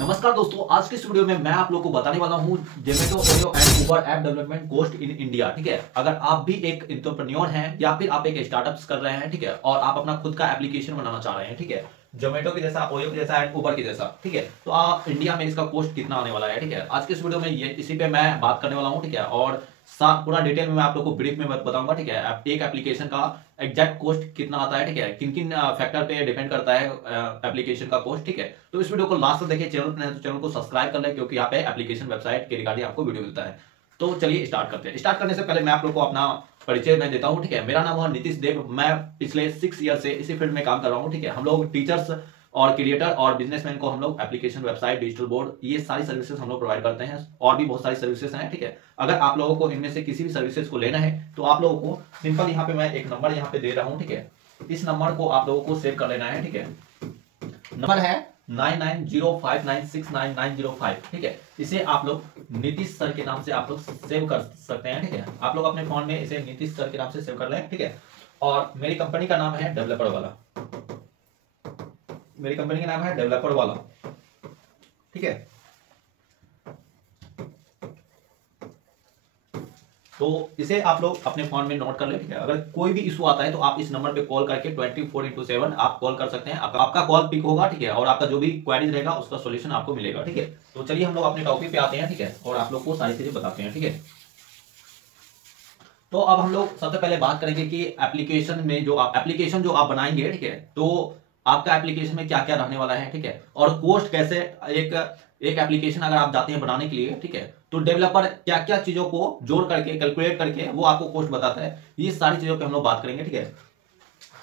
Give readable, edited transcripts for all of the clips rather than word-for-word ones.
नमस्कार दोस्तों, आज के इस वीडियो में मैं आप लोगों को बताने वाला हूं Zomato, OYO and Uber app development cost in India. ठीक है, अगर आप भी एक एंटरप्रेन्योर हैं या फिर आप एक स्टार्टअप्स कर रहे हैं, ठीक है, और आप अपना खुद का एप्लीकेशन बनाना चाह रहे हैं, ठीक है, जोमेटो के जैसा, ओयो के जैसा एंड उबर के जैसा, ठीक है, तो आप इंडिया में इसका कोस्ट कितना आने वाला है, ठीक है, आज के इस वीडियो में ये इसी पे मैं बात करने वाला हूँ, ठीक है, और पूरा डिटेल में मैं आप लोग को ब्रीफ में बताऊंगा, ठीक है, एक एप्लीकेशन का एग्जैक्ट कोस्ट कितना आता है, ठीक है, किन किन फैक्टर पे डिपेंड करता है एप्लीकेशन का कोस्ट, ठीक है। तो इस वीडियो को लास्ट तक देखिए, चैनल पर तो चैनल को सब्सक्राइब कर लें, क्योंकि यहाँ पे एप्लीकेशन वेबसाइट के रिगार्डिंग आपको वीडियो मिलता है। तो चलिए स्टार्ट करते हैं। स्टार्ट करने से पहले मैं आप लोग को अपना परिचय मैं देता हूँ, ठीक है। मेरा नाम है नीतीश देव, मैं पिछले 6 ईयर से इसी फील्ड में काम कर रहा हूँ, ठीक है। हम लोग टीचर्स और क्रिएटर और बिजनेसमैन को हम लोग एप्लीकेशन, वेबसाइट, डिजिटल बोर्ड, ये सारी सर्विसेज हम लोग प्रोवाइड करते हैं, और भी बहुत सारी सर्विसेज हैं, ठीक है। अगर आप लोगों को इनमें से किसी भी सर्विसेज को लेना है तो आप लोगों को सिंपल यहाँ पे मैं एक नंबर यहाँ पे दे रहा हूँ, ठीक है। इस नंबर को आप लोगों को सेव कर लेना है, ठीक है। नंबर है 9905969905, ठीक है। इसे आप लोग नीतीश सर के नाम से आप लोग सेव कर सकते हैं, ठीक है। आप लोग अपने फोन में इसे नीतीश सर के नाम से सेव कर लें, ठीक है। और मेरी कंपनी का नाम है डेवलपर वाला, मेरी कंपनी का नाम है डेवलपर वाला, ठीक है। तो इसे आप लोग अपने फोन में नोट कर ले, ठीक है। अगर कोई भी इशू आता है तो आप इस नंबर पे कॉल करके 24/7 आप कॉल कर सकते हैं। आपका कॉल पिक होगा, ठीक है, और आपका जो भी क्वेरीज रहेगा उसका सॉल्यूशन आपको मिलेगा, ठीक है। तो चलिए हम लोग अपने टॉपिक पे आते हैं, ठीक है, और आप लोग को सारी चीजें बताते हैं, ठीक है। तो अब हम लोग सबसे पहले बात करेंगे कि एप्लीकेशन में जो आप बनाएंगे, ठीक है, तो आपका एप्लीकेशन में क्या क्या रहने वाला है, ठीक है, और कोस्ट कैसे एक एप्लीकेशन अगर आप जाते हैं बनाने के लिए, ठीक है, तो डेवलपर क्या क्या चीजों को जोड़ करके कैलकुलेट करके वो आपको कोस्ट बताता है। ये सारी चीजों पे हम लोग बात करेंगे, ठीक है।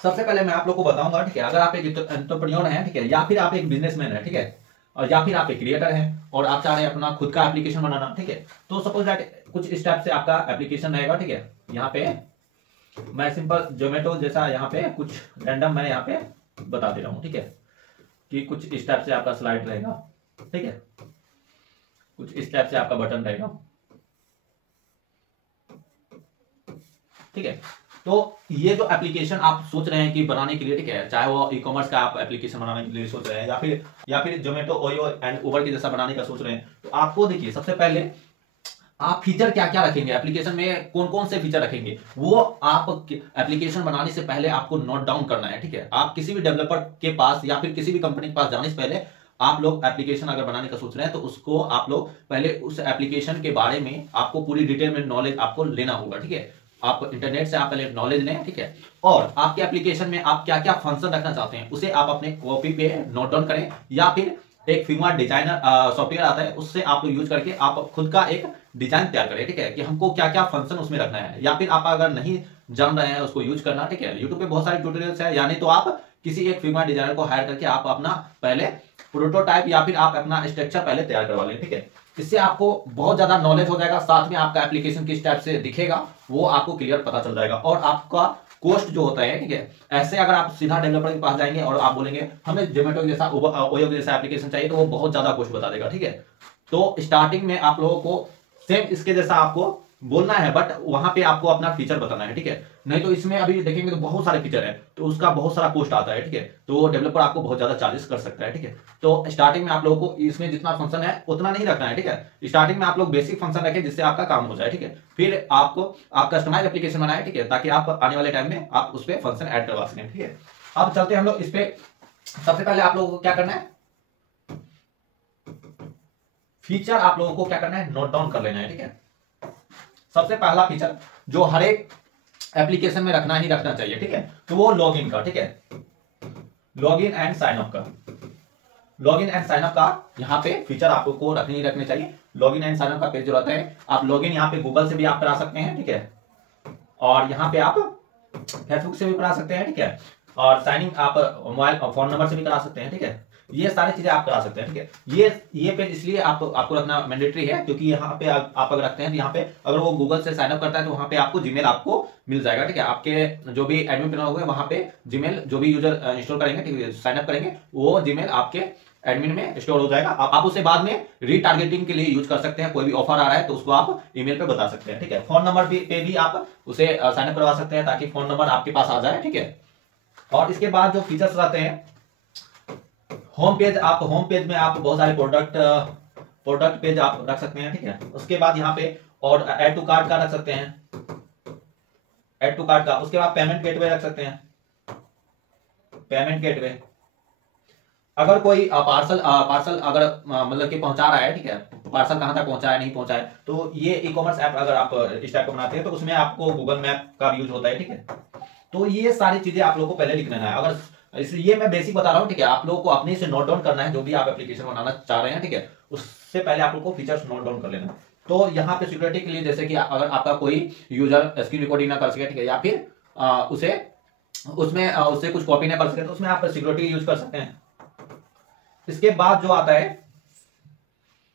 सबसे पहले मैं आप लोग को बताऊंगा, ठीक है, अगर आप एक एंटरप्रेन्योर हैं, ठीक है, या फिर आप एक बिजनेसमैन है, ठीक है, और या फिर आप एक क्रिएटर हैं और आप चाह रहे हैं अपना खुद का एप्लीकेशन बनाना, ठीक है, तो सपोज दैट कुछ स्टेप से आपका एप्लीकेशन रहेगा, ठीक है। यहाँ पे मैं सिंपल जोमेटो जैसा यहाँ पे कुछ रैंडम मैं यहाँ पे बता दे रहा हूँ, ठीक है, कि कुछ स्टेप से आपका स्लाइड रहेगा, ठीक है, कुछ स्टेप से आपका बटन रहेगा, ठीक है। तो ये जो एप्लीकेशन आप सोच रहे हैं कि बनाने के लिए, ठीक है, चाहे वो ई कॉमर्स का आप एप्लीकेशन बनाने के लिए सोच रहे हैं या फिर जोमेटो, ओयो एंड उबर के जैसा बनाने का सोच रहे हैं, तो आपको देखिए सबसे पहले आप फीचर क्या क्या रखेंगे एप्लीकेशन में, कौन कौन से फीचर रखेंगे, वो आप एप्लीकेशन बनाने से पहले आपको नोट डाउन करना है, ठीक है। आप किसी भी डेवलपर के पास या फिर किसी भी कंपनी के पास जाने से पहले आप लोग एप्लीकेशन अगर बनाने का सोच रहे हैं तो उसको आप लोग पहले उस एप्लीकेशन के बारे में आपको पूरी डिटेल में नॉलेज आपको लेना होगा, ठीक है। आप इंटरनेट से आप पहले नॉलेज लें, ठीक है, और आपके एप्लीकेशन में आप क्या क्या फंक्शन रखना चाहते हैं उसे आप अपने कॉपी पे नोट डाउन करें, या फिर एक फिग्मा डिजाइनर सॉफ्टवेयर आता है, उससे आप यूज करके आप खुद का एक डिजाइन तैयार करें, ठीक है, कि हमको क्या क्या फंक्शन उसमें रखना है। या फिर आप अगर नहीं जान रहे हैं उसको यूज करना, ठीक है, यूट्यूब पे बहुत सारे ट्यूटोरियल्स है, यानी तो आप किसी एक फिग्मा डिजाइनर को हायर करके आप अपना पहले प्रोटोटाइप या फिर आप अपना स्ट्रक्चर पहले तैयार करवा लें, ठीक है। इससे आपको बहुत ज्यादा नॉलेज हो जाएगा, साथ में आपका एप्लीकेशन किस टाइप से दिखेगा वो आपको क्लियर पता चल जाएगा, और आपका कोस्ट जो होता है, ठीक है। ऐसे अगर आप सीधा डेवलपर के पास जाएंगे और आप बोलेंगे हमें जोमेटो जैसा, ओयो जैसा एप्लीकेशन चाहिए, तो वो बहुत ज्यादा कोस्ट बता देगा, ठीक है। तो स्टार्टिंग में आप लोगों को सेम इसके जैसा आपको बोलना है, बट वहां पे आपको अपना फीचर बताना है, ठीक है। नहीं तो इसमें अभी देखेंगे तो बहुत सारे फीचर है, तो उसका बहुत सारा कॉस्ट आता है, ठीक है, तो डेवलपर आपको बहुत ज्यादा चार्जेस कर सकता है, ठीक है। तो स्टार्टिंग में आप लोगों को इसमें जितना फंक्शन है उतना नहीं रखना है, ठीक है। स्टार्टिंग में आप लोग बेसिक फंक्शन रखें जिससे आपका काम हो जाए, ठीक है। फिर आपको आप कस्टमाइज एप्लीकेशन बनाए, ठीक है, ताकि आप आने वाले टाइम में आप उस पर फंक्शन ऐड करवा सकें, ठीक है। अब चलते हैं हम लोग इस पे। सबसे पहले आप लोगों को क्या करना है, फीचर आप लोगों को क्या करना है, नोट डाउन कर लेना है, ठीक है। सबसे पहला फीचर जो हर एक एप्लीकेशन में रखना ही रखना चाहिए, ठीक है, तो वो लॉगिन का, ठीक है, लॉगिन एंड साइन अप का, लॉगिन एंड साइन अप का यहाँ पे फीचर आपको रखने ही रखने चाहिए। लॉगिन एंड साइन अप का पेज जो रहता है, आप लॉगिन यहाँ पे गूगल से भी आप करा सकते हैं, ठीक है, और यहाँ पे आप फेसबुक से भी करा सकते हैं, ठीक है, और साइनिंग आप मोबाइल फोन नंबर से भी करा सकते हैं, ठीक है। ये सारी चीजें आप करा सकते हैं, ठीक है। ये पेज इसलिए आपको रखना मैंडेटरी है क्योंकि यहाँ पे आप अगर रखते हैं तो यहाँ पे अगर वो गूगल से साइन अप करता है तो वहां पे आपको जीमेल आपको मिल जाएगा, ठीक है। आपके जो भी एडमिन पैनल होंगे वहां पे जीमेल जो भी यूजर इंस्टॉल करेंगे, ठीक है, साइन अप करेंगे, वो जीमेल आपके एडमिन में स्टोर हो जाएगा। आप उसे बाद में रीटारगेटिंग के लिए यूज कर सकते हैं। कोई भी ऑफर आ रहा है तो उसको आप ईमेल पे बता सकते हैं, ठीक है। फोन नंबर पे भी आप उसे साइन अप करवा सकते हैं ताकि फोन नंबर आपके पास आ जाए, ठीक है। और इसके बाद जो फीचर्स रहते हैं, होम पेज में आप बहुत सारे प्रोडक्ट पेज आप रख सकते हैं, ठीक है। उसके बाद यहाँ पे और ऐड टू कार्ट का रख सकते हैं, ऐड टू कार्ट का। उसके बाद पेमेंट गेटवे रख सकते हैं, पेमेंट गेटवे। अगर कोई पार्सल अगर मतलब कि पहुंचा रहा है, ठीक है, पार्सल कहां तक पहुंचा है नहीं पहुंचा है, तो ये ई कॉमर्स ऐप अगर आप इस टाइप का बनाते हैं तो उसमें आपको गूगल मैप का यूज होता है, ठीक है। तो ये सारी चीजें आप लोगों को पहले लिख लेना है। अगर इसलिए मैं बेसिक बता रहा हूँ, ठीक है। आप लोगों को अपने से नोट डाउन करना है जो भी आप एप्लीकेशन बनाना चाह रहे हैं, ठीक है। उससे पहले आप लोगों को फीचर्स नोट डाउन कर लेना। तो यहाँ पे सिक्योरिटी के लिए जैसे कि अगर आपका कोई यूजर स्क्रीन रिकॉर्डिंग ना कर सके, ठीक है, या फिर उससे कुछ कॉपी ना कर सके, तो उसमें आप सिक्योरिटी यूज कर सकते हैं। इसके बाद जो आता है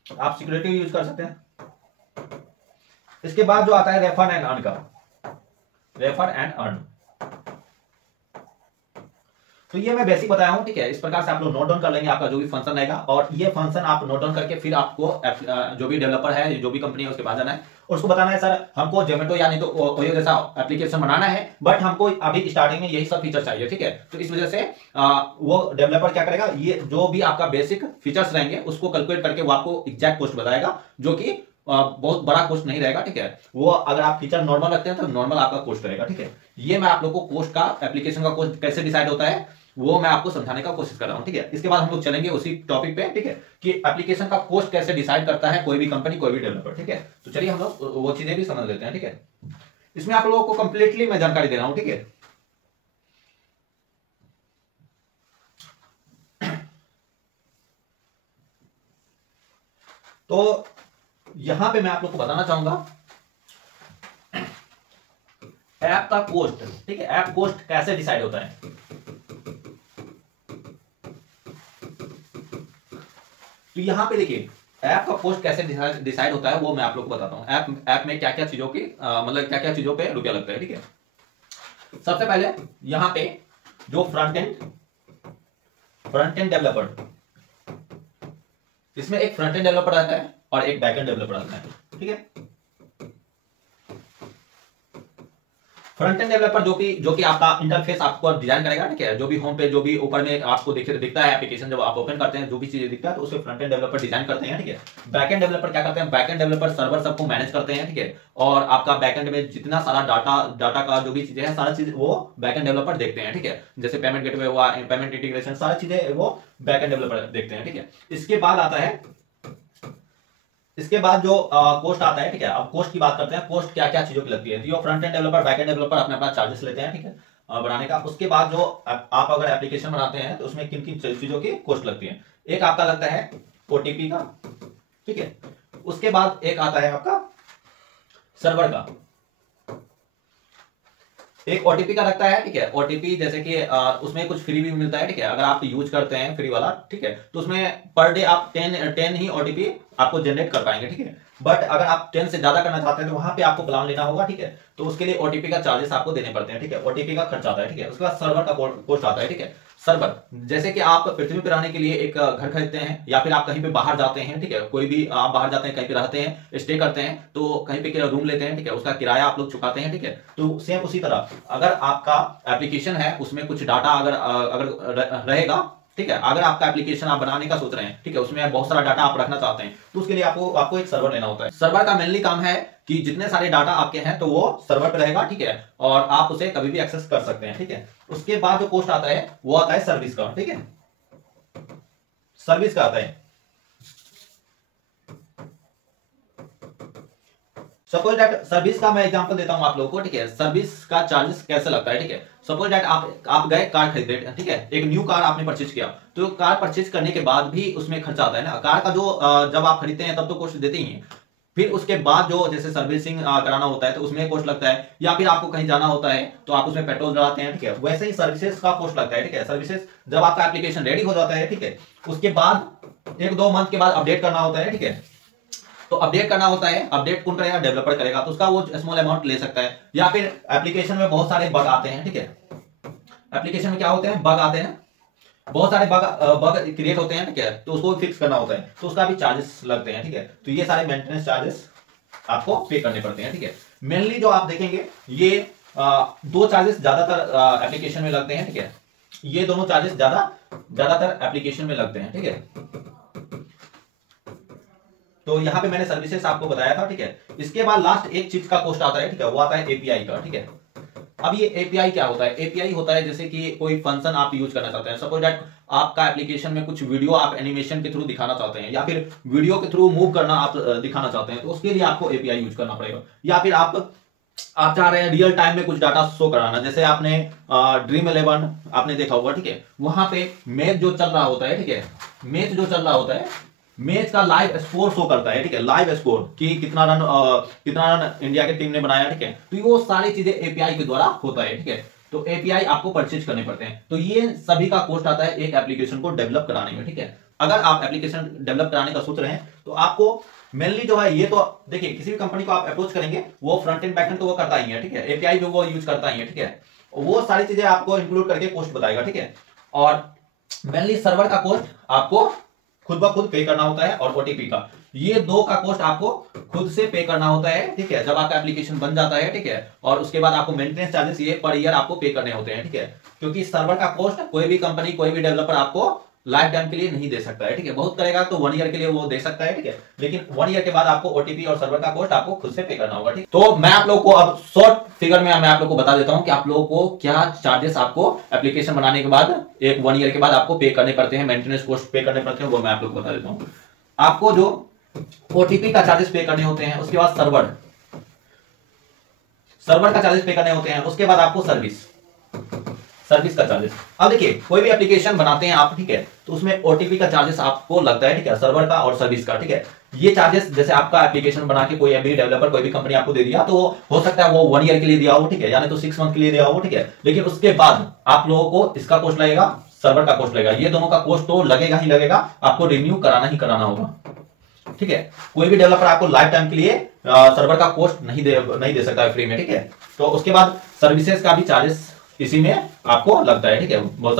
आप सिक्योरिटी यूज कर सकते हैं। इसके बाद जो आता है रेफर एंड अर्न का, रेफर एंड अर्न। तो ये मैं बेसिक बताया हूं, ठीक है। इस प्रकार से आप लोग नोट डाउन कर लेंगे आपका जो भी फंक्शन रहेगा, और ये फंक्शन आप नोट डाउन करके फिर आपको जो भी डेवलपर है, जो भी कंपनी है, उसके पास जाना है और उसको बताना है सर हमको जोमेटो या नहीं तो ओयो जैसा एप्लीकेशन बनाना है, बट हमको अभी स्टार्टिंग में यही सब फीचर चाहिए, ठीक है। तो इस वजह से वो डेवलपर क्या करेगा, ये जो भी आपका बेसिक फीचर्स रहेंगे उसको कैलकुलेट करके वो आपको एग्जैक्ट कॉस्ट बताएगा, जो कि बहुत बड़ा कॉस्ट नहीं रहेगा, ठीक है। वो अगर आप फीचर नॉर्मल रखते हैं तो नॉर्मल आपका कॉस्ट रहेगा, ठीक है। ये मैं आप लोग को कॉस्ट का, एप्लीकेशन का कॉस्ट कैसे डिसाइड होता है वो मैं आपको समझाने का कोशिश कर रहा हूं, ठीक है। इसके बाद हम लोग चलेंगे उसी टॉपिक पे, ठीक है, कि एप्लीकेशन का कॉस्ट कैसे डिसाइड करता है कोई भी कंपनी, कोई भी डेवलपर, ठीक है। तो चलिए हम लोग वो चीजें भी समझ लेते हैं, ठीक है। इसमें आप लोगों को कंप्लीटली मैं जानकारी दे रहा हूं, ठीक है। तो यहां पे मैं आप लोग को बताना चाहूंगा ऐप का कॉस्ट, ठीक है। ऐप कॉस्ट कैसे डिसाइड होता है। तो यहां पे देखिए ऐप का कॉस्ट कैसे डिसाइड होता है वो मैं आप लोग को बताता हूं। ऐप में क्या क्या चीजों की मतलब क्या क्या चीजों पे रुपया लगता है, ठीक है। सबसे पहले यहां पे जो फ्रंट एंड डेवलपर, इसमें एक फ्रंट एंड डेवलपर आता है और एक बैक एंड डेवलपर आता है, ठीक है। फ्रंट एंड डेवलपर जो कि आपका इंटरफेस आपको डिजाइन करेगा, ठीक है। जो भी होम पे जो भी ऊपर में आपको दिखता है एप्लीकेशन, जब आप ओपन करते हैं जो भी चीजें दिखता है तो उसे फ्रंट एंड डेवलपर डिजाइन करते हैं, ठीक है। बैक एंड डेवलपर क्या करते हैं, बैक एंड डेवलपर सर्वर सबको मैनेज करते हैं, ठीक है। और आपका बैक एंड में जितना सारा डाटा का जो भी चीजें हैं सारी चीज वो बैक एंड डेवलपर देखते हैं, ठीक है। जैसे पेमेंट गेटवे हुआ, पेमेंट इंटीग्रेशन, सारी चीजें वो बैक एंड डेवलपर देखते हैं, ठीक है। इसके बाद जो कॉस्ट आता है, ठीक है। अब कॉस्ट की बात करते हैं, कॉस्ट क्या क्या चीजों की लगती है। जो front end developer, back end developer अपना अपना चार्जेस लेते हैं, ठीक है, बनाने का। उसके बाद जो आप अगर एप्लीकेशन बनाते हैं तो उसमें किन किन चीजों की कॉस्ट लगती है। एक आपका लगता है ओटीपी का, ठीक है। उसके बाद एक आता है आपका सर्वर का, एक ओटीपी का लगता है, ठीक है। ओटीपी जैसे कि उसमें कुछ फ्री भी मिलता है, ठीक है। अगर आप यूज करते हैं फ्री वाला, ठीक है, तो उसमें पर डे आप 10 ही ओटीपी आपको जनरेट कर पाएंगे, ठीक है। बट अगर आप 10 से ज्यादा करना चाहते हैं तो वहां पे आपको प्लान लेना होगा, ठीक है। तो उसके लिए ओटीपी का चार्जेस आपको देने पड़ते हैं, ठीक है। ओटीपी का खर्च आता है, ठीक है। उसके बाद सर्वर का कॉस्ट आता है, ठीक है। सर्वर जैसे कि आप पृथ्वी पर रहने के लिए एक घर खरीदते हैं या फिर आप कहीं पे बाहर जाते हैं, ठीक है। कोई भी आप बाहर जाते हैं, कहीं पे रहते हैं, स्टे करते हैं, तो कहीं पे रूम लेते हैं, ठीक है। उसका किराया आप लोग चुकाते हैं, ठीक है। तो सेम उसी तरह अगर आपका एप्लीकेशन है उसमें कुछ डाटा अगर रहेगा, ठीक है। अगर आपका एप्लीकेशन आप बनाने का सोच रहे हैं, ठीक है, उसमें बहुत सारा डाटा आप रखना चाहते हैं, तो उसके लिए आपको एक सर्वर लेना होता है। सर्वर का मेनली काम है कि जितने सारे डाटा आपके हैं तो वो सर्वर पे रहेगा, ठीक है, और आप उसे कभी भी एक्सेस कर सकते हैं, ठीक है। उसके बाद जो कॉस्ट आता है वो आता है सर्विस का, ठीक है। सर्विस का आता है, सपोज दैट सर्विस का मैं एग्जांपल देता हूं आप लोगों को, ठीक है। सर्विस का चार्जेस कैसे लगता है, ठीक है। सपोज दैट आप गए कार खरीदे, ठीक है। एक न्यू कार आपने परचेज किया, तो कार परचेज करने के बाद भी उसमें खर्चा आता है ना। कार का जो जब आप खरीदते हैं तब तो कॉस्ट देते ही हैं, फिर उसके बाद जो जैसे सर्विसिंग कराना होता है तो उसमें कॉस्ट लगता है, या फिर आपको कहीं जाना होता है तो आप उसमें पेट्रोल डलाते हैं, ठीक है। वैसे ही सर्विसेज का कॉस्ट लगता है, ठीक है। सर्विसेज जब आपका एप्लीकेशन रेडी हो जाता है, ठीक है, उसके बाद 1-2 मंथ के बाद अपडेट करना होता है, ठीक है। तो अपडेट करना होता है, अपडेट कौन करेगा, डेवलपर करेगा, तो उसका वो स्मॉल अमाउंट ले सकता है। या फिर एप्लीकेशन में बहुत सारे बग आते हैं, ठीक है। एप्लीकेशन में क्या होते हैं, बग आते हैं, बहुत सारे बग क्रिएट होते हैं, ठीक है। तो उसको फिक्स करना होता है, तो उसका भी चार्जेस लगते हैं, ठीक है। तो ये सारे मेंटेनेंस चार्जेस आपको पे करने पड़ते हैं, ठीक है। मेनली जो आप देखेंगे ये 2 चार्जेस ज्यादातर एप्लीकेशन में लगते हैं, ठीक है। ये दोनों चार्जेस ज्यादातर एप्लीकेशन में लगते हैं, ठीक है। तो यहाँ पे मैंने सर्विसेज आपको बताया था, ठीक है। इसके बाद लास्ट एक चीज का कॉस्ट आता है, ठीक है, वो आता है एपीआई का, ठीक है। अब ये एपीआई क्या होता है? एपीआई होता है जैसे कि कोई फंक्शन आप यूज करना चाहते हैं, सपोज दैट आपका एप्लीकेशन में कुछ वीडियो आप एनिमेशन के थ्रू दिखाना चाहते हैं, या फिर वीडियो के थ्रू मूव करना आप दिखाना चाहते हैं, तो उसके लिए आपको एपीआई यूज करना पड़ेगा। या फिर आप चाह रहे हैं रियल टाइम में कुछ डाटा शो कराना, जैसे आपने ड्रीम 11 आपने देखा होगा, ठीक है। वहां पे मैच जो चल रहा होता है, ठीक है, मैच जो चल रहा होता है, मैच का लाइव स्कोर शो करता है, ठीक है, लाइव स्कोर कि कितना रन इंडिया की टीम ने बनाया, ठीक है। तो वो सारी चीजें एपीआई के द्वारा होता है, ठीक है। तो एपीआई आपको परचेज करने पड़ते हैं। तो ये सभी का कॉस्ट आता है एक एप्लीकेशन को डेवलप कराने में, ठीक है। अगर आप एप्लीकेशन डेवलप कराने का सोच रहे हैं तो आपको मेनली जो है, ये तो देखिए किसी भी कंपनी को आप अप्रोच करेंगे, वो फ्रंट एंड बैक एंड तो वो करता ही है, ठीक है, एपीआई भी वो यूज करता ही है, ठीक है। वो सारी चीजें आपको इंक्लूड करके कॉस्ट बताएगा, ठीक है। और मेनली सर्वर का कॉस्ट आपको खुद ब खुद पे करना होता है, और ओटीपी का, ये दो का कॉस्ट आपको खुद से पे करना होता है, ठीक है, जब आपका एप्लीकेशन बन जाता है, ठीक है। और उसके बाद आपको मेंटेनेंस चार्जेस ये पर ईयर आपको पे करने होते हैं, ठीक है। क्योंकि सर्वर का कॉस्ट कोई भी कंपनी, कोई भी डेवलपर आपको लाइफ टाइम के लिए नहीं दे सकता है, ठीक है। बहुत करेगा तो 1 ईयर के लिए वो दे सकता है, ठीक है, लेकिन 1 ईयर के बाद आपको ओटीपी और सर्वर का कॉस्ट आपको खुद से पे करना होगा, ठीक। तो मैं आप लोगों को अब शॉर्ट फिगर में मैं आप लोगों को बता देता हूं कि आप लोगों को क्या चार्जेस आपको एप्लीकेशन बनाने के बाद एक 1 ईयर के बाद आपको पे करने पड़ते हैं, मेंटेनेंस कॉस्ट पे करने पड़ते हैं, वो मैं आप लोगों को बता देता हूं। आपको जो ओटीपी का चार्जेस पे करने होते हैं, उसके बाद सर्वर का चार्जेस पे करने होते हैं, उसके बाद आपको सर्विस का चार्जेस। अब देखिए कोई भी एप्लीकेशन बनाते हैं आप, ठीक है, तो उसमें ओटीपी का चार्जेस आपको लगता है, ठीक है, सर्वर का और सर्विस का, ठीक है। ये चार्जेस जैसे आपका एप्लीकेशन बना के कोई भी डेवलपर, कोई भी कंपनी आपको दे दिया, तो हो सकता है वो 1 ईयर के लिए दिया हो, ठीक है, यानी तो 6 मंथ के लिए दिया हो, ठीक है। लेकिन उसके बाद आप लोगों को इसका कॉस्ट लगेगा, सर्वर का कॉस्ट लगेगा, ये दोनों का कॉस्ट तो लगेगा ही लगेगा, आपको रिन्यू कराना ही कराना होगा, ठीक है। कोई भी डेवलपर आपको लाइफ टाइम के लिए सर्वर का कॉस्ट नहीं दे सकता है फ्री में, ठीक है। तो उसके बाद सर्विसेज का भी चार्जेस इसी में आपको लगता है, ठीक है। बहुत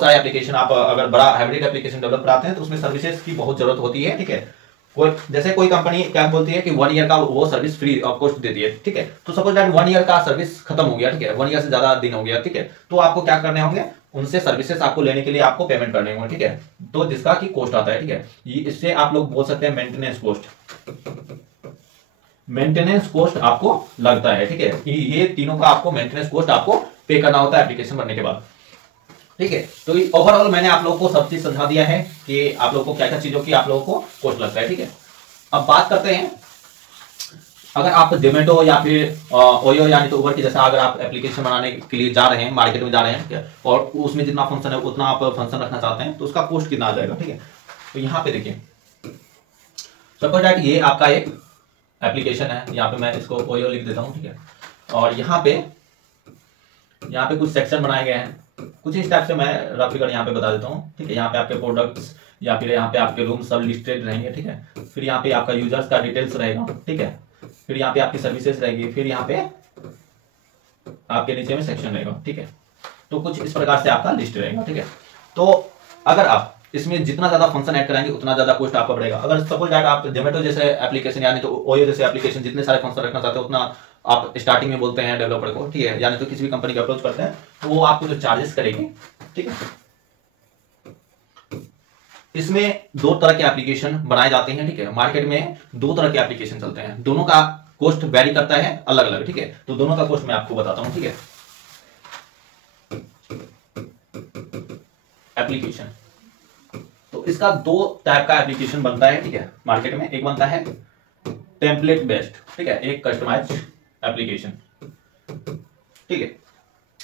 सारे एप्लीकेशन आप अगर बड़ा हाइब्रिड एप्लीकेशन डेवलप कराते हैं तो उसमें सर्विसेज की बहुत जरूरत होती है, ठीक है। कोई कंपनी क्या बोलती है कि 1 ईयर का वो सर्विस फ्री ऑफ कॉस्ट देती है, ठीक है। तो सपोज दैट 1 ईयर का सर्विस खत्म हो गया, ठीक है, 1 ईयर से ज्यादा दिन हो गया, ठीक है, तो आपको क्या करने होंगे, उनसे सर्विसेज आपको लेने के लिए आपको पेमेंट करने होंगे, ठीक है। तो जिसका की कॉस्ट आता है, ठीक है, इससे आप लोग बोल सकते हैं मेंटेनेंस कॉस्ट आपको लगता है, ठीक है। ये तीनों का आपको मेंटेनेंस कॉस्ट आपको पे करना होता है एप्लीकेशन बनने के बाद, ठीक है। तो ओवरऑल मैंने आप लोगों को सब चीज समझा दिया है कि आप लोगों को क्या क्या चीजों की आप लोगों को कॉस्ट लगता है, ठीक है। अब बात करते हैं, अगर आप जोमेटो या फिर ओयो यानी तो उबर की जैसा अगर आप एप्लीकेशन बनाने के लिए जा रहे हैं, मार्केट में जा रहे हैं, ठीक है, और उसमें जितना फंक्शन है उतना आप फंक्शन रखना चाहते हैं, तो उसका कॉस्ट कितना आ जाएगा, ठीक है। तो यहाँ पे देखिए सपोज दैट ये आपका एक एप्लीकेशन है, यहाँ पे मैं इसको ओयो लिख देता हूँ, ठीक है। और यहाँ पे कुछ सेक्शन बनाए गए हैं, कुछ इस टाइप से मैं रफ फिगर यहाँ पे बता देता हूँ, ठीक है। यहाँ पे आपके प्रोडक्ट्स या फिर यहाँ पे आपके रूम सब लिस्टेड रहेंगे, ठीक है। फिर यहाँ पे आपका यूजर्स का डिटेल्स रहेगा, ठीक है। फिर यहाँ पे आपकी सर्विसेज रहेगी, फिर यहाँ पे आपके नीचे में सेक्शन रहेगा, ठीक है। तो कुछ इस प्रकार से आपका लिस्ट रहेगा, ठीक है। तो अगर आप इसमें जितना ज्यादा फंक्शन ऐड कराएंगे उतना ज्यादा कॉस्ट आपका बढ़ेगा। अगर सपोज दैट आप जोमेटो जैसे एप्लीकेशन यानी तो ओयो जैसे एप्लीकेशन जितने सारे फंक्शन रखना चाहते हैं उतना आप स्टार्टिंग में बोलते हैं डेवलपर को, ठीक है, यानी तो किसी भी कंपनी का अप्रोच करते हैं तो वो आपको जो चार्जेस करेगी, ठीक है। इसमें 2 तरह के एप्लीकेशन बनाए जाते हैं, ठीक है। मार्केट में 2 तरह के एप्लीकेशन चलते हैं, दोनों का कॉस्ट वेरी करता है अलग अलग, ठीक है। तो दोनों का कॉस्ट मैं आपको बताता हूं, ठीक है। एप्लीकेशन तो इसका 2 टाइप का एप्लीकेशन बनता है, ठीक है, मार्केट में। एक बनता है टेम्पलेट बेस्ड, ठीक है, एक कस्टमाइज्ड एप्लीकेशन, ठीक है।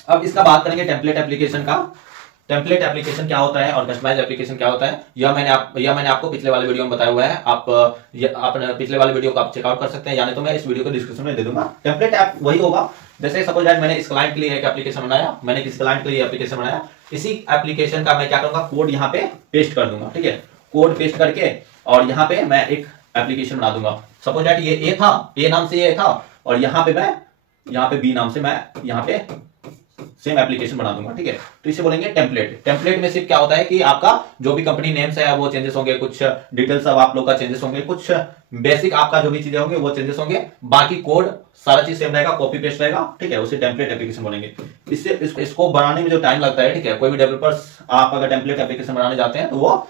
अब इसका बात करेंगे टेम्पलेट एप्लीकेशन का। टेम्पलेट एप्लीकेशन क्या होता है और कस्टमाइज एप्लीकेशन क्या होता है, यह मैंने आपको पिछले वाले वीडियो में बताया हुआ है। आप पिछले वाले वीडियो को आप चेकआउट कर सकते हैं, यानी तो मैं इस वीडियो को डिस्क्रिप्शन में दे दूंगा। टेम्पलेट ऐप वही होगा, जैसे सपोज दैट मैंने इस क्लाइंट के लिए एक एप्लीकेशन बनाया, मैंने किस क्लाइंट के लिए एप्लीकेशन बनाया, इसी एप्लीकेशन का मैं क्या करूंगा, कोड यहाँ पे पेस्ट कर दूंगा, ठीक है। कोड पेस्ट करके और यहाँ पे मैं एक एप्लीकेशन बना दूंगा। सपोज दैट ये ए नाम से ये था, और यहाँ पे बी नाम से मैं यहाँ पे सेम एप्लीकेशन बना दूंगा, ठीक है। तो इसे बोलेंगे टेम्पलेट। टेम्पलेट में सिर्फ क्या होता है कि आपका जो भी कंपनी नेम्स है वो चेंजेस होंगे, कुछ डिटेल्स सब आप लोग का चेंजेस होंगे, कुछ बेसिक आपका जो भी चीजें होंगे वो चेंजेस होंगे, बाकी कोड सारा चीज सेम रहेगा, कॉपी पेस्ट रहेगा, ठीक है। उसे टेम्पलेट एप्लीकेशन बोलेंगे। इसको बनाने में जो टाइम लगता है, ठीक है, कोई भी डेवलपर्स आप अगर टेम्पलेट एप्लीकेशन बनाने जाते हैं तो वो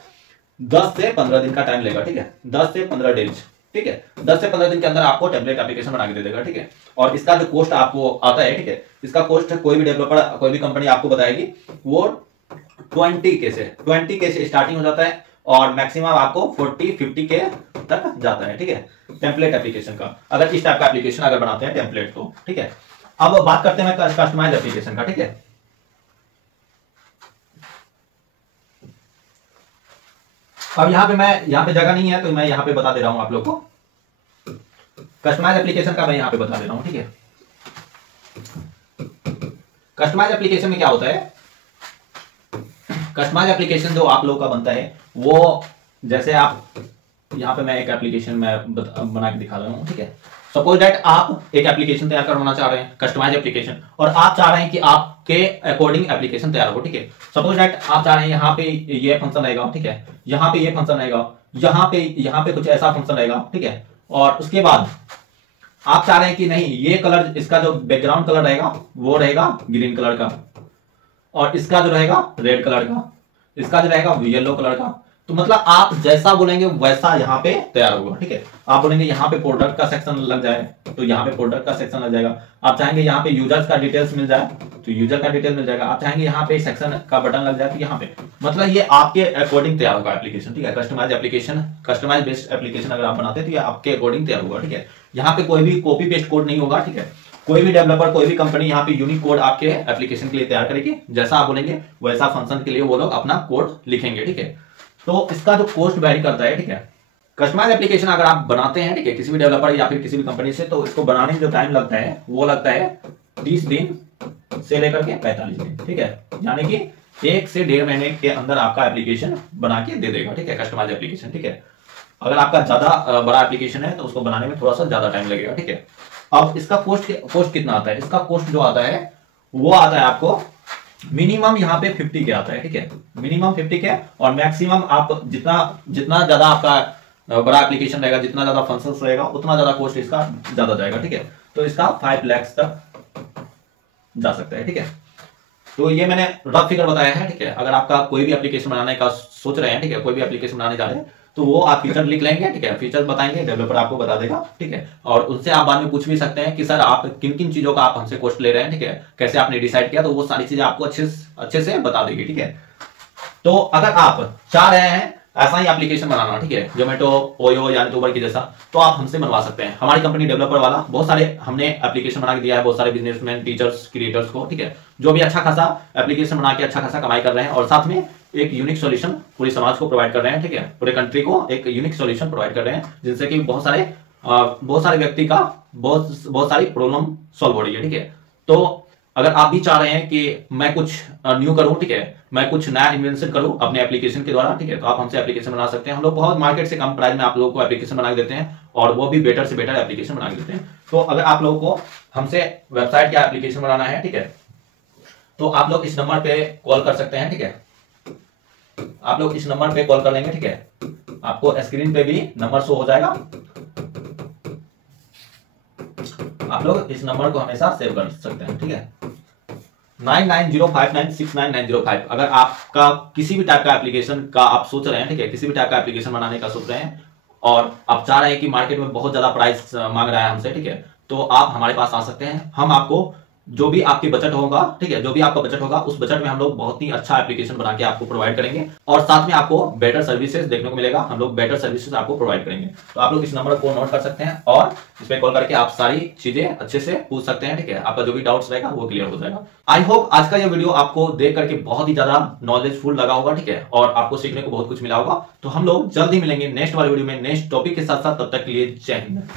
10 से 15 दिन का टाइम लेगा, ठीक है, 10 से 15 डेज, ठीक है। 10 से 15 दिन के अंदर आपको टेम्पलेट एप्लीकेशन बना के दे देगा, ठीक है। और इसका जो कॉस्ट आपको आता है, ठीक है, इसका कॉस्ट कोई भी डेवलपर कोई भी कंपनी आपको बताएगी वो 20K से स्टार्टिंग हो जाता है और मैक्सिमम आपको 40-50K तक जाता है, ठीक है, टेम्पलेट एप्लीकेशन का, अगर इस टाइप का एप्लीकेशन अगर बनाते हैं टेम्पलेट तो, ठीक है। अब बात करते हैं कस्टमाइज एप्लीकेशन का, ठीक है। अब यहाँ पे जगह नहीं है तो मैं यहाँ पे बता दे रहा हूं आप लोग को, कस्टमाइज एप्लीकेशन का मैं यहाँ पे बता दे रहा हूं, ठीक है। कस्टमाइज एप्लीकेशन में क्या होता है, कस्टमाइज एप्लीकेशन जो आप लोग का बनता है वो, जैसे आप यहाँ पे मैं एक एप्लीकेशन में बना के दिखा रहा हूँ, ठीक है। सपोज दैट आप एक एप्लीकेशन तैयार करवाना चाह रहे हैं, कस्टमाइज एप्लीकेशन, और आप चाह रहे हैं कि आपके अकॉर्डिंग एप्लीकेशन तैयार हो, ठीक है। सपोज दैट आप चाह रहे हैं यहाँ पे ये फंक्शन रहेगा, ठीक है, यहाँ पे ये फंक्शन रहेगा, यहाँ पे कुछ ऐसा फंक्शन रहेगा, ठीक है। और उसके बाद आप चाह रहे हैं कि नहीं, ये कलर, इसका जो बैकग्राउंड कलर रहेगा वो रहेगा ग्रीन कलर का, और इसका जो रहेगा रेड कलर का, इसका जो रहेगा येलो कलर का। तो मतलब आप जैसा बोलेंगे वैसा यहाँ पे तैयार होगा, ठीक है। आप बोलेंगे यहाँ पे प्रोडक्ट का सेक्शन लग जाए तो यहाँ पे प्रोडक्ट का सेक्शन लग जाएगा। आप चाहेंगे यहाँ पे यूजर्स का डिटेल्स मिल जाए तो यूजर का डिटेल मिल जाएगा। आप चाहेंगे यहाँ पे सेक्शन का बटन लग जाए तो यहाँ पे, मतलब ये आपके अकॉर्डिंग तैयार होगा एप्लीकेशन, ठीक है। Customise application, customise based application अगर आप बनाते हैं तो ये आपके अकॉर्डिंग तैयार होगा, ठीक है। यहाँ पे कोई भी कॉपी पेस्ट कोड नहीं होगा, ठीक है। कोई भी डेवलपर, कोई भी कंपनी यहाँ पे यूनिक कोड आपके एप्लीकेशन के लिए तैयार करेगी, जैसा आप बोलेंगे वैसा फंक्शन के लिए वो लोग अपना कोड लिखेंगे, ठीक है। तो इसका जो कॉस्ट वैरी करता है, ठीक है। कस्टमाइज एप्लीकेशन अगर आप बनाते हैं, ठीक है, किसी भी डेवलपर या फिर किसी भी कंपनी से, तो इसको बनाने में जो टाइम लगता है वो लगता है 30 दिन से लेकर के 45 दिन, ठीक है। यानी कि 1 से 1.5 महीने के अंदर आपका एप्लीकेशन बना के दे देगा, ठीक है, कस्टमाइज एप्लीकेशन, ठीक है। अगर आपका ज्यादा बड़ा एप्लीकेशन है तो उसको बनाने में थोड़ा सा ज्यादा टाइम लगेगा, ठीक है। अब इसका कॉस्ट कितना आता है, इसका कॉस्ट जो आता है वो आता है आपको मिनिमम यहाँ पे 50K आता है, ठीक है, मिनिमम 50K, और मैक्सिमम आप जितना ज्यादा आपका बड़ा एप्लीकेशन रहेगा, जितना ज्यादा फंक्शंस रहेगा, उतना ज्यादा कॉस्ट इसका ज्यादा जाएगा, ठीक है। तो इसका 5 लाख तक जा सकता है, ठीक है। तो ये मैंने रफ फिगर बताया है, ठीक है। अगर आपका कोई भी एप्लीकेशन बनाने का सोच रहे हैं, ठीक है, कोई भी एप्लीकेशन बनाने जा रहे हैं तो वो आप फीचर लिख लेंगे, ठीक है, फीचर बताएंगे, डेवलपर आपको बता देगा, ठीक है। और उनसे आप बाद में पूछ भी सकते हैं कि सर आप किन किन चीजों का आप हमसे कॉस्ट ले रहे हैं, ठीक है, कैसे आपने डिसाइड किया, तो वो सारी चीजें आपको अच्छे से बता देगी, ठीक है। तो अगर आप चाह रहे हैं ऐसा ही एप्लीकेशन बनाना, ठीक है, जोमेटो, ओयो या उबर की जैसा, तो आप हमसे बनवा सकते हैं। हमारी कंपनी डेवलपर वाला बहुत सारे हमने एप्लीकेशन बना के दिया है, बहुत सारे बिजनेसमैन, टीचर्स, क्रिएटर्स को, ठीक है, जो भी अच्छा खासा एप्लीकेशन बना के अच्छा खासा कमाई कर रहे हैं, और साथ में एक यूनिक सॉल्यूशन पूरी समाज को प्रोवाइड कर रहे हैं, ठीक है, पूरे कंट्री को एक यूनिक सॉल्यूशन प्रोवाइड कर रहे हैं, जिनसे कि बहुत सारे व्यक्ति का बहुत सारी प्रॉब्लम सॉल्व हो रही है, ठीक है। तो अगर आप भी चाह रहे हैं कि मैं कुछ न्यू करूं, ठीक है, मैं कुछ नया इन्वेंशन करूं अपने एप्लीकेशन के द्वारा, ठीक है, तो आप हमसे एप्लीकेशन बना सकते हैं। हम लोग बहुत मार्केट से कम प्राइस में आप लोगों को एप्लीकेशन बना के देते हैं, और वो भी बेटर से बेटर एप्लीकेशन बना के देते हैं। तो अगर आप लोगों को हमसे वेबसाइट का एप्लीकेशन बनाना है, ठीक है, तो आप लोग इस नंबर पे कॉल कर सकते हैं, ठीक है, आप लोग इस नंबर पे कॉल कर लेंगे, ठीक है, आपको स्क्रीन पे भी नंबर शो हो जाएगा, आप लोग इस नंबर को हमेशा सेव कर सकते हैं, ठीक है, 9905969905। अगर आपका किसी भी टाइप का एप्लीकेशन का आप सोच रहे हैं, ठीक है, किसी भी टाइप का एप्लीकेशन बनाने का सोच रहे हैं, और आप चाह रहे हैं कि मार्केट में बहुत ज्यादा प्राइस मांग रहा है हमसे, ठीक है, तो आप हमारे पास आ सकते हैं। हम आपको जो भी आपकी बजट होगा, ठीक है, जो भी आपका बजट होगा उस बजट में हम लोग बहुत ही अच्छा एप्लीकेशन बना के आपको प्रोवाइड करेंगे, और साथ में आपको बेटर सर्विसेज देखने को मिलेगा। हम लोग बेटर सर्विसेज आपको प्रोवाइड करेंगे। तो आप लोग इस नंबर को नोट कर सकते हैं और इस पे कॉल करके आप सारी चीजें अच्छे से पूछ सकते हैं, ठीक है, आपका जो भी डाउट्स रहेगा वो क्लियर हो जाएगा। आई होप आज का ये वीडियो आपको देख करके बहुत ही ज्यादा नॉलेजफुल लगा होगा, ठीक है, और आपको सीखने को बहुत कुछ मिला होगा। तो हम लोग जल्दी मिलेंगे नेक्स्ट वाले वीडियो में नेक्स्ट टॉपिक के साथ साथ, तब तक के लिए जय हिंद।